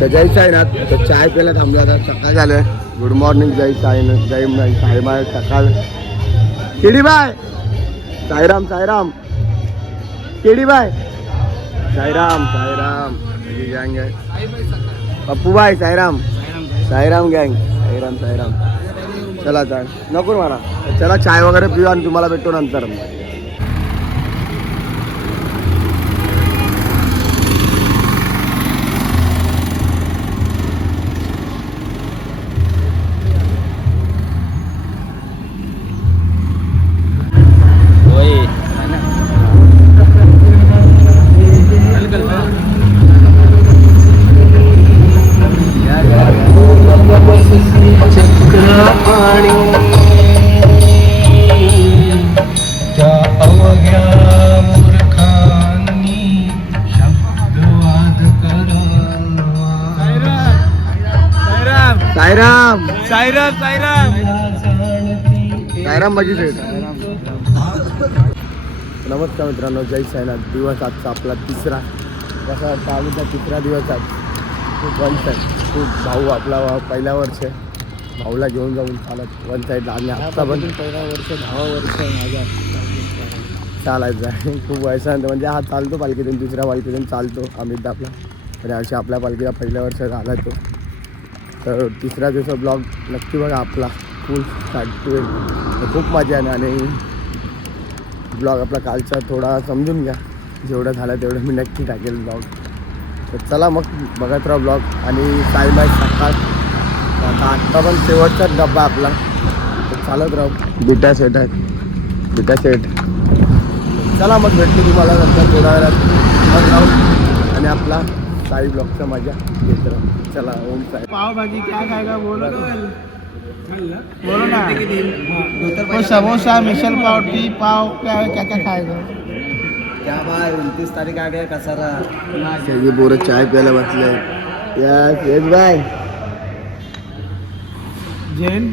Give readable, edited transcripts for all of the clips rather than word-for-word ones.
तर जय साईनाथ. तर चाय प्यायला थांबलो आता. सकाळ झालं. Good morning. जय साईनाथ. जय साईबाई. सकाळ. केडीबाई साईराम. साईराम केडीबाई साईराम. साईराम सगळी गँग आहे. पप्पूबाई साईराम. साईराम गँग. साईराम. साईराम. चला चाय नको मला. चला चाय वगैरे पिऊ आणि तुम्हाला भेटतो नंतर. साईराम. साईराम. साईराम. साईराम माझी सेठ. नमस्कार मित्रांनो. जय साईनाथ. दिवस आजचा आपला तिसरा. कसा चालूचा तिसरा दिवस आज. खूप वन साईड. खूप भाऊ आपला पहिल्या वर्ष. भाऊला घेऊन जाऊन चालत वन साईडला. आणि आत्ता पण पहिला वर्ष 10 वर्ष माझा चालायचं आहे. खूप वयसानंतर म्हणजे हा चालतो पालखीतून. दुसऱ्या पालखीतून चालतो अमित आपला. तर अशी आपल्या पालखीला पहिल्या वर्ष झाला तो. तर तिसऱ्या दिवसा ब्लॉग नक्की बघा आपला. Full start to end. तर खूप मजा आहे. आणि ब्लॉग आपला कालचा थोडा समजून घ्या. जेवढं झालं तेवढं मी नक्की टाकेल ब्लॉग. तर चला मग बघत राहा ब्लॉग. आणि साईबाई सकाळ. आता आत्ता पण शेवटचाच डब्बा आपला. तर चालत राहू. बिटा सेट आहे. बिटा सेट. चला मग भेटतो तुम्हाला नंतर थोड्या वेळात. मग राहू आणि आपला साई ब्लॉगचा मजा घेत राहू. चला. ओम साई. पाव भाजी क्या खाएगा बोलो. बोलो ना. वो समोसा मिसल पाव टी पाव क्या क्या क्या खाएगा. क्या भाई 29 तारीख आ गया कसारा. सगळी पोरं चाय प्यायला बसले. Yes bye. Jain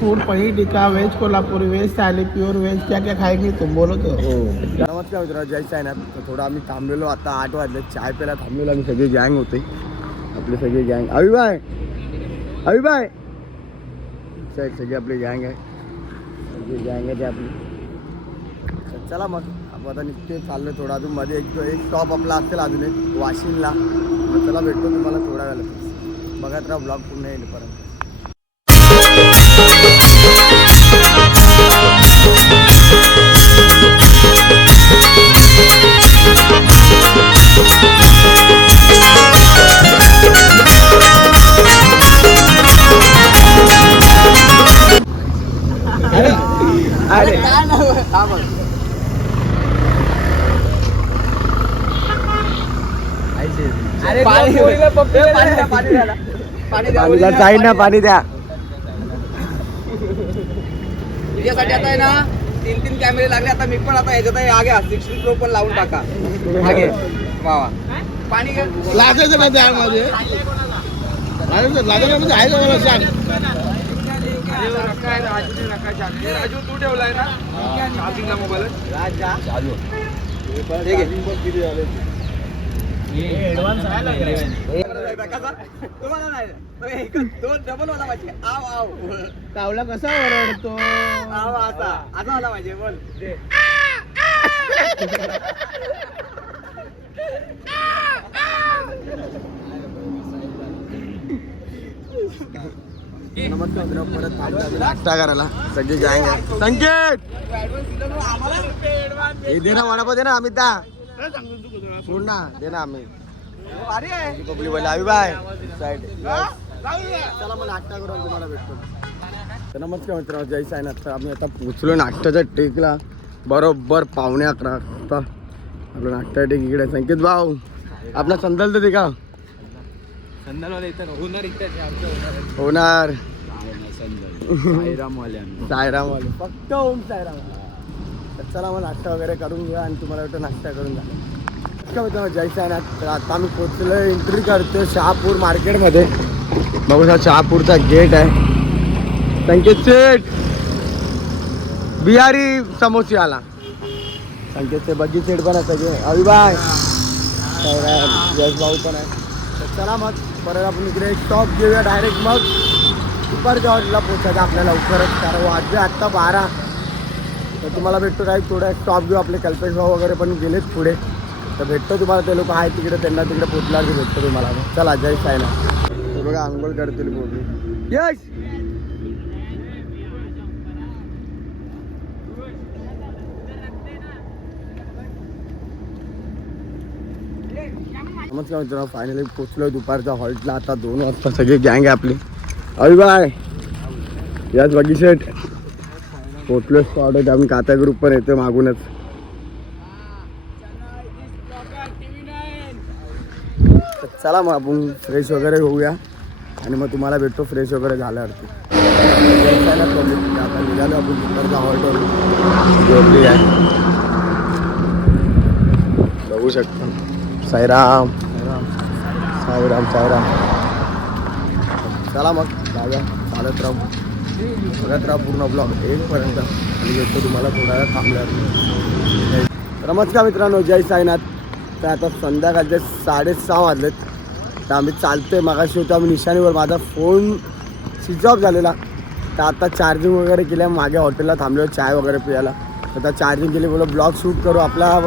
food paneer tikka veg Kolhapuri veg thali pure veg क्या क्या खाएंगे तुम बोलो तो. नमस्कार मित्रांनो. जय साईनाथ. तर थोडं आम्ही थांबलेलो. आता 8 वाजले. चाय प्यायला थांबलेलो आम्ही. सगळी गँग होते आपली. सगळी गँग. अभिबाय. अभिबाय साईड सगळी आपली गँग आहे. सगळी गँग आहे ती आपली. तर चला मग आपण आता निघते. चाललो थोडा अजून मध्ये एक स्टॉप आपला असेल अजून एक वाशिमला. मग चला भेटतो तुम्हाला थोड्या वेळात. बघत राहा ब्लॉग पूर्ण येईल परत. अरे पाणी ना पाणी द्या. तुझ्यासाठी आता आहे ना 3 कॅमेरे लागले. आता मी पण आता ह्याच्यात आगे 16 प्रो पण लावून टाका. आगे वा पाणी लागायचं नाही त्यामध्ये. लागायचं म्हणजे आहे का मला सांग. राजू तू ठेवलाय ना चार्जिंगला मोबाईल. राजा चालू. ऍडव्हान्स आहे तुम्हाला नाही. 2 डबल वाला पाहिजे. आव आव कावला कसा ओरडतो. आव आता आता वाला पाहिजे. बोल. नमस्कार मित्रांनो. परत थांबलो नाश्ता करायला. सगळी गँग आहे. संकेत हे दे ना वडापाव दे ना अमित दा. सोड ना दे ना आम्ही. पब्लिक बोलले अभिबाय साईड. चला मग नाश्ता करून तुम्हाला भेटतो. तर नमस्कार मित्रांनो. जय साईनाथ. तर आम्ही आता पोचलो नाश्त्याच्या टेकला. बरोबर 11:15 वाजता आपलं नाश्ता टेक इकडे. संकेत भाऊ आपला संदल तर का होणार. सायरामवाले फक्त ओम सायराम. तर चला मग नाश्ता वगैरे करून घ्या आणि तुम्हाला वाटतं नाश्ता करून झाला. जय साईनाथ. तर आता आम्ही पोचलो. एंट्री करतो शहापूर मार्केटमध्ये. बघू हा शहापूरचा गेट आहे. संकेत सेठ बिहारी समोसे आला. संकेतचे बग्गी सेठ पण आहे. सगळे अभिबाय यश भाऊ पण आहे. चला मग परत आपण इकडे स्टॉप घेऊया डायरेक्ट, मग दुपारच्या हॉटेलला पोचायचं आपल्याला लवकरच, कारण वाजले आत्ता 12. तर तुम्हाला भेटतो काय थोडा स्टॉप घेऊ, आपले कल्पेश भाऊ वगैरे पण गेलेत पुढे, तर भेटतो तुम्हाला. ते लोक आहेत तिकडे, त्यांना तिकडे पोचला की भेटतो तुम्हाला. चला जय साईनाथ. ते बघा आंघोळ करतील बोलली. यश नमस्कार मित्रांनो, फायनली पोचलो दुपारच्या हॉल्टला. आता 2 वाजता सगळी गँग आहे आपली. अविबाय याच बाकी शेट पोचलो स्पॉट होते. आम्ही कात्या ग्रुप पण येतो मागूनच. तर चला मग आपण फ्रेश वगैरे होऊया आणि मग तुम्हाला भेटतो फ्रेश वगैरे झाल्यावरती. आता निघालो आपण दुपारच्या हॉल्टवर. झोपली आहे बघू शकता. साईराम साईराम साईराम. चला मग जाऊया, चालत राहू, बघत राहा पूर्ण ब्लॉग येईपर्यंत आणि भेटतो तुम्हाला थोड्या वेळ थांबल्यावर. नमस्कार मित्रांनो, जय साईनाथ. तर आता संध्याकाळचे 6:30 वाजलेत. तर आम्ही चालतोय. मागाशी होतो आम्ही निशाणीवर, माझा फोन स्विच ऑफ झालेला. तर आता चार्जिंग वगैरे केल्या, मागे हॉटेलला थांबलो चाय वगैरे पियाला. आता चार्जिंग केली, बोलो ब्लॉग शूट करू आपला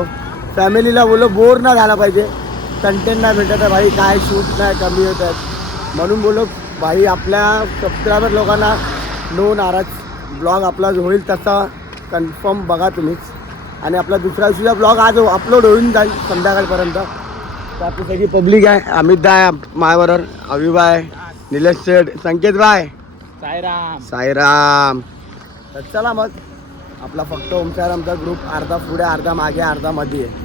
फॅमिलीला, बोलो बोर नाही झाला पाहिजे, कंटेंट नाही भेटत आहे भाई, काय शूट नाही कमी होत आहेत म्हणून बोलो भाई आपल्या सबस्क्रायबर लोकांना नो नाराज, ब्लॉग आपला होईल तसा कन्फर्म बघा तुम्हीच. आणि आपला दुसऱ्या दिवशीचा ब्लॉग आज अपलोड होऊन जाईल संध्याकाळपर्यंत. तर आपली सगळी पब्लिक आहे. अमित दाय माझ्याबरोबर, अविबाय, निलेश शेठ, संकेत बाय, साईराम साईराम. तर चला मग आपला फक्त ओमसाईरामचा ग्रुप अर्धा पुढे अर्धा मागे अर्धा मध्ये आहे,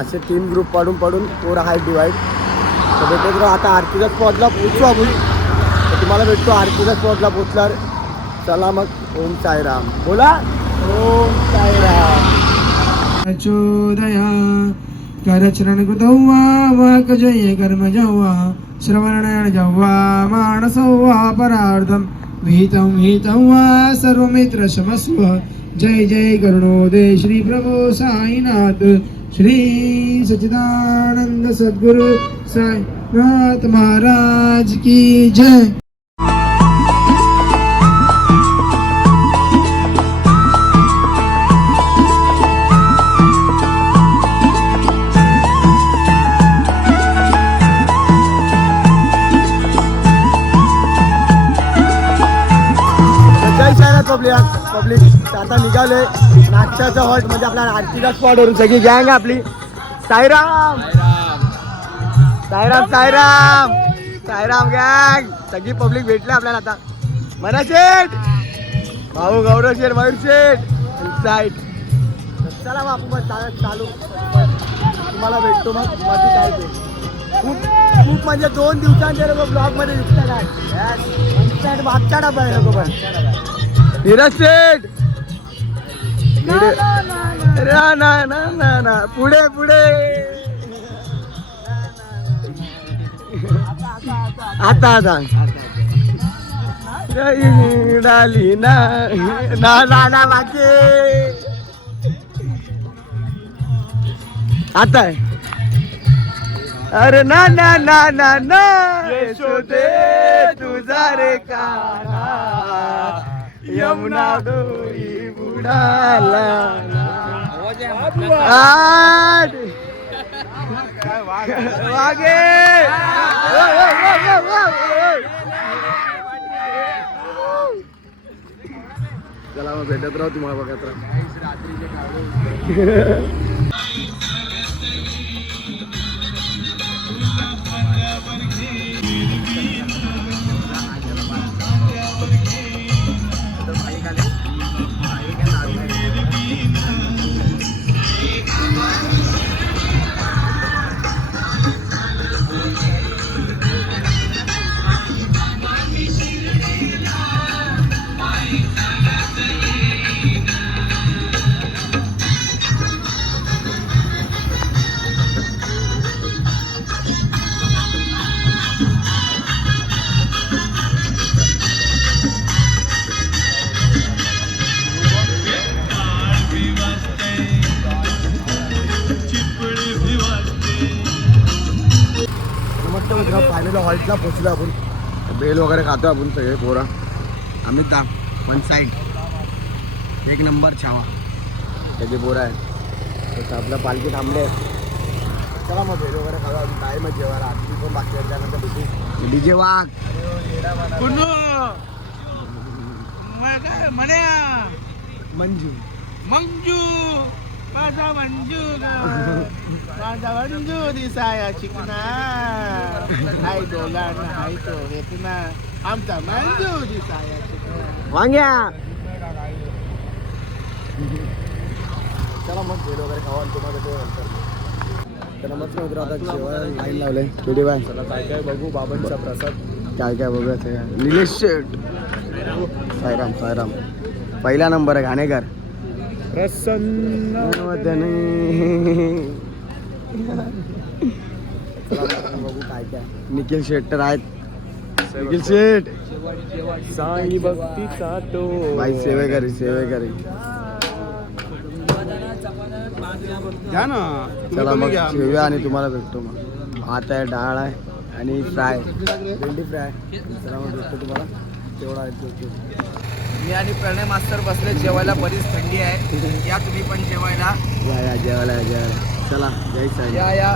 असे 3 ग्रुप पडून पोरं आहेत डिवाईड. तर भेटत राहू. आता आरतीच्या स्पॉटला पोचू आपण, तर तुम्हाला भेटतो आरतीच्या स्पॉटला पोचल्यावर. चला मग ओम साईराम बोला. ओम साईराम. चोदया करचरण कृतौवा वाक जय कर्म जव्वा श्रवणनयन जव्वा मानसौवा परार्धम विहितं हितं वा सर्वमित्र क्षमस्व. जय जय करुणोदय श्री प्रभो साईनाथ श्री सच्चिदानंद सद्गुरु साईनाथ महाराज की जय. जय साईनाथ पब्लिक. आता निघालोय नागच्याचा हॉल्ट म्हणजे आपला आरतीचा स्पॉटवरून सगळी गँग आहे आपली. साईराम साईराम साईराम साईराम गँग सगळी पब्लिक भेटले आपल्याला. आता मना शेठ, भाऊ गौरव शेठ, मयूर शेठ साईड. चला मग आपण चालू तुम्हाला भेटतो मग मध्ये काय ते खूप खूप म्हणजे 2 दिवसांचे लोक ब्लॉगमध्ये दिसतात काय मागच्या डबा आहे लोक पण. नीरज शेठ ना पुढे पुढे आता डाली ना ना बाकी आता आहे. अरे ना ना ना ना ना यशोदे तुझा रे काना यमुना डोई बुडाला वागे. चला मग भेटत राहू, तुम्हाला बघत राहू. मित्र फायनल हॉल्टला पोचलो आपण. बेल वगैरे खातो आपण सगळे पोरा. आम्ही दा वन साईड एक नंबर छावा त्याचे पोरं आहेत. तसं आपलं पालखी थांबले. चला मग बेल वगैरे खातो. अजून टाईम आहे जेवायला. आधी पण बाकी आहे. त्यानंतर डीजे वाघ कुंडू काय म्हणे मंजू मंजू माझा मंजू ग माझा मंजू दिसाया चिकना हाय डोला हाय तो वेतना आमचा मंजू दिसाया चिकना. वांग्या. चला मग बेल वगैरे खावा आणि तुम्हाला ते नंतर. तर नमस्कार मित्र आता जेवायला लाईन लावले. केडी बाय चला काय काय बघू बाबांचा प्रसाद काय काय बघूयात. निलेश शेठ साईराम साईराम पहिला नंबर आहे घाणेकर. प्रसन्न बघू काय काय. निखिल शेठ तर आहेत. निखिल शेठ साई भक्तीचा तो बाई सेवेकरी सेवेकरी. घ्या ना चला मग जेवूया आणि तुम्हाला भेटतो. मग भात आहे डाळ आहे आणि फ्राय भेंडी फ्राय. चला मग भेटतो तुम्हाला तेवढा आहे. मी आणि प्रणय मास्तर बसले जेवायला. बरीच थंडी आहे. या तुम्ही पण जेवायला. या जेवायला या जेवायला. चला जय साई. या या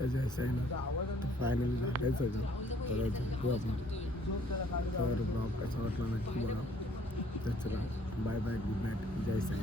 जय साई ना फायनली झालं सगळं. तर झोपू आपण. तर ब्लॉग कसा वाटला नक्की बघा. तर चला बाय बाय गुड नाईट जय साई.